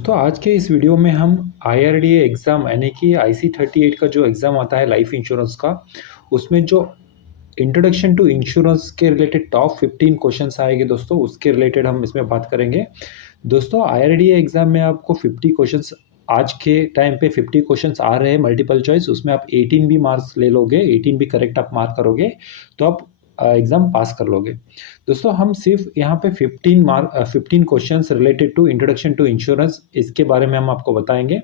दोस्तों आज के इस वीडियो में हम IRDA एग्ज़ाम यानी कि IC38 का जो एग्ज़ाम आता है लाइफ इंश्योरेंस का, उसमें जो इंट्रोडक्शन टू इंश्योरेंस के रिलेटेड टॉप 15 क्वेश्चंस आएंगे दोस्तों, उसके रिलेटेड हम इसमें बात करेंगे। दोस्तों IRDA एग्ज़ाम में आपको 50 क्वेश्चंस, आज के टाइम पे 50 क्वेश्चंस आ रहे हैं मल्टीपल चॉइस, उसमें आप 18 भी मार्क्स ले लोगे, 18 भी करेक्ट आप मार्क करोगे तो आप एग्ज़ाम पास कर लोगे। दोस्तों हम सिर्फ यहाँ पे 15 questions related to introduction to insurance, इसके बारे में हम आपको बताएंगे।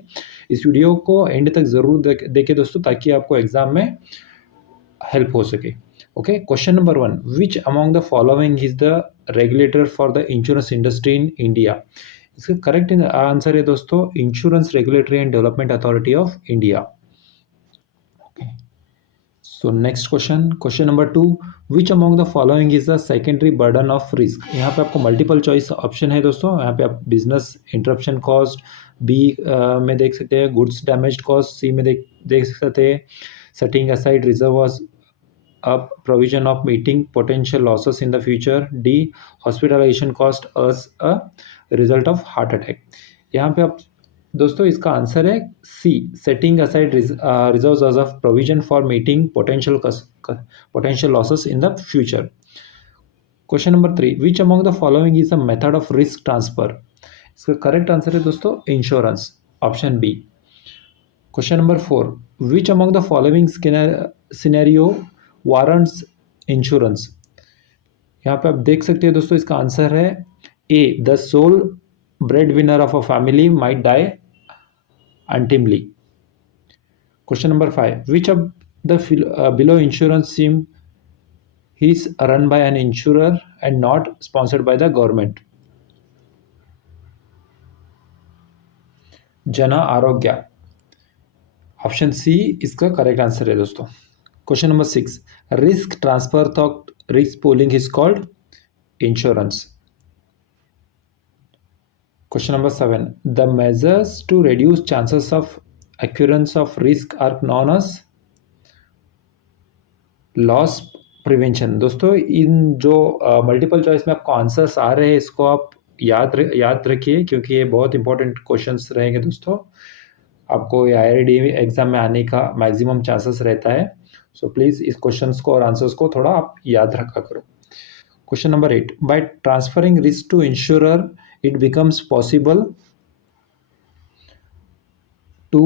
इस वीडियो को एंड तक ज़रूर देखें दोस्तों, ताकि आपको एग्ज़ाम में हेल्प हो सके। Okay, question number 1, which among the following is the regulator for the insurance industry in India? इसका करेक्ट आंसर है दोस्तों insurance regulatory and development authority of India. So next question number 2, which among the following is the secondary burden of risk? यहाँ पे आपको multiple choice option है दोस्तों। यहाँ पे आप बिजनेस इंटरप्शन कॉस्ट बी में देख सकते हैं, गुड्स डैमेज कॉस्ट सी में देख सकते हैं, setting aside reserve up provision of meeting potential losses in the future, D hospitalisation cost as a result of heart attack. यहाँ पे आप दोस्तों इसका आंसर है C, setting aside reserves as of provision for meeting potential losses in the future. Question number 3, which among the following is a method of risk transfer? इसका correct answer है दोस्तों insurance, option B. Question number 4, which among the following scenario warrants insurance? यहाँ पे आप देख सकते हैं दोस्तों, इसका आंसर है A, the sole breadwinner of a family might die untimely. Question number 5, which of the below insurance scheme is run by an insurer and not sponsored by the government? Jan Arogya, option C इसका correct answer है दोस्तों। Question number 6, risk transfer thought risk pooling is called insurance. Question number 7, the measures to reduce chances of occurrence of risk are known as loss prevention। दोस्तों इन जो multiple choice में आपको आंसर्स आ रहे हैं, इसको आप याद रखिए, क्योंकि ये बहुत इंपॉर्टेंट क्वेश्चंस रहेंगे दोस्तों। आपको IRD एग्जाम में आने का मैक्सिमम चांसेस रहता है, सो प्लीज़ इस क्वेश्चंस को और आंसर्स को थोड़ा आप याद रखा करो। Question number 8, by transferring risk to insurer it becomes possible to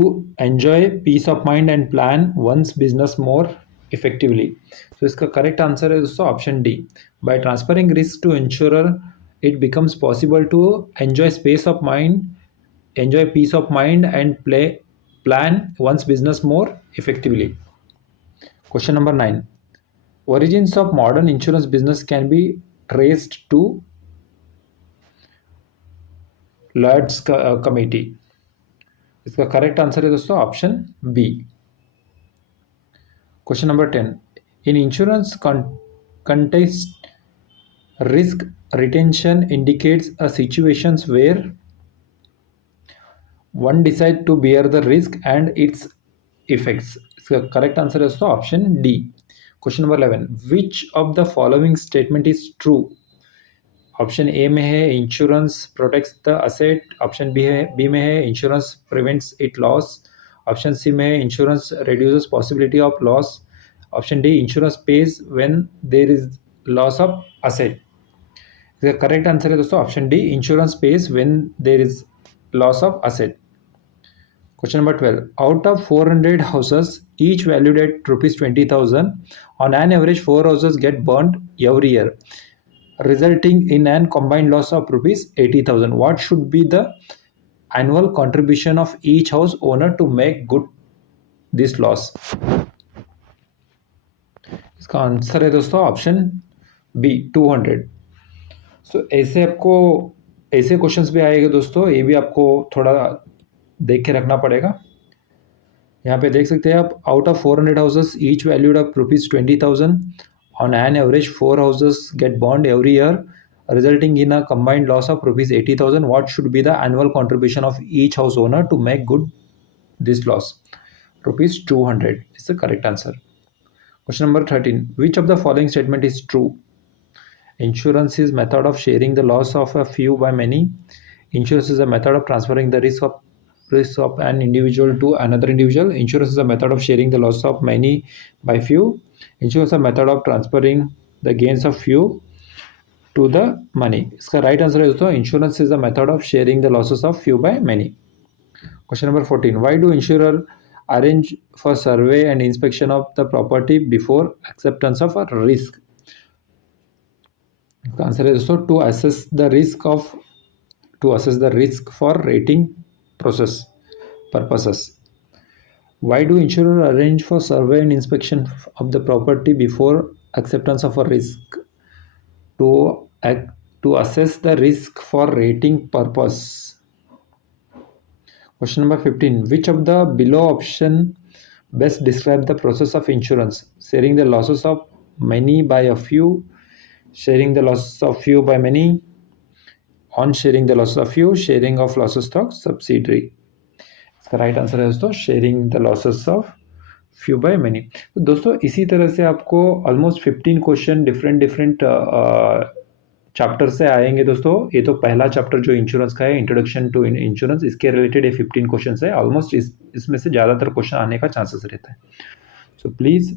enjoy peace of mind and plan one's business more effectively. So इसका करेक्ट आंसर है दोस्तों option D, by transferring risk to insurer it becomes possible to enjoy peace of mind and plan one's business more effectively. Question number 9, origins of modern insurance business can be traced to Lloyd's committee. इसका correct answer है दोस्तों option B. Question number 10, in insurance context risk retention indicates a situations where one decide to bear the risk and its effects. इसका correct answer है दोस्तों option D. Question number 11, which of the following statement is true? Option A में है insurance protects the asset, option B में है insurance prevents it loss, option C में है insurance reduces possibility of loss, option D insurance pays when there is loss of asset. इसका correct answer है दोस्तों option D, insurance pays when there is loss of asset. Question number 12, out of 400 houses each valued at ₹20,000, on an average 4 houses get burned every year, resulting in an combined loss of ₹80,000. What should be the annual contribution of each house owner to make good this loss? इसका answer है दोस्तों option B 200। सो ऐसे क्वेश्चंस भी आएंगे दोस्तों, ये भी आपको थोड़ा देख के रखना पड़ेगा। यहाँ पे देख सकते हैं आप, out of 400 houses each valued of ₹20,000, on an average 4 houses get burned every year, resulting in a combined loss of ₹80,000. What should be the annual contribution of each house owner to make good this loss? ₹200 is the correct answer. Question number 13, which of the following statement is true? Insurance is method of sharing the loss of a few by many. Insurance is a method of transferring the risk of an individual to another individual. Insurance is a method of sharing the loss of many by few. Insurance is a method of transferring the gains of few to the money. इसका right answer है दोस्तों insurance is the method of sharing the losses of few by many. Question number 14. Why do insurer arrange for survey and inspection of the property before acceptance of a risk? इसका answer है दोस्तों to assess the risk for rating process purposes. Why do insurers arrange for survey and inspection of the property before acceptance of a risk? To assess the risk for rating purpose. Question number 15. Which of the below option best describe the process of insurance? Sharing the losses of many by a few, sharing the losses of few by many, on sharing the losses of few, sharing of losses to subsidiary. इसका right answer है दोस्तों sharing the losses of few by many. तो दोस्तों इसी तरह से आपको ऑलमोस्ट 15 question different chapter से आएंगे दोस्तों. ये तो पहला चैप्टर जो इंश्योरेंस का है, इंट्रोडक्शन टू इंश्योरेंस, इसके रिलेटेड ये 15 क्वेश्चन है. ऑलमोस्ट इसमें से ज़्यादातर क्वेश्चन आने का चांसेस रहता है. सो प्लीज़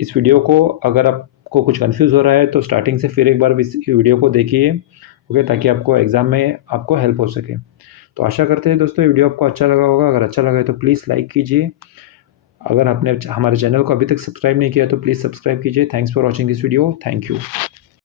इस वीडियो को, अगर आपको कुछ कंफ्यूज हो रहा है तो स्टार्टिंग से फिर एक बार इस वीडियो को देखिए, ओके, ताकि आपको एग्जाम में आपको हेल्प हो सके. तो आशा करते हैं दोस्तों वीडियो आपको अच्छा लगा होगा. अगर अच्छा लगा है तो प्लीज़ लाइक कीजिए. अगर आपने हमारे चैनल को अभी तक सब्सक्राइब नहीं किया तो प्लीज़ सब्सक्राइब कीजिए. Thanks for watching this video. Thank you.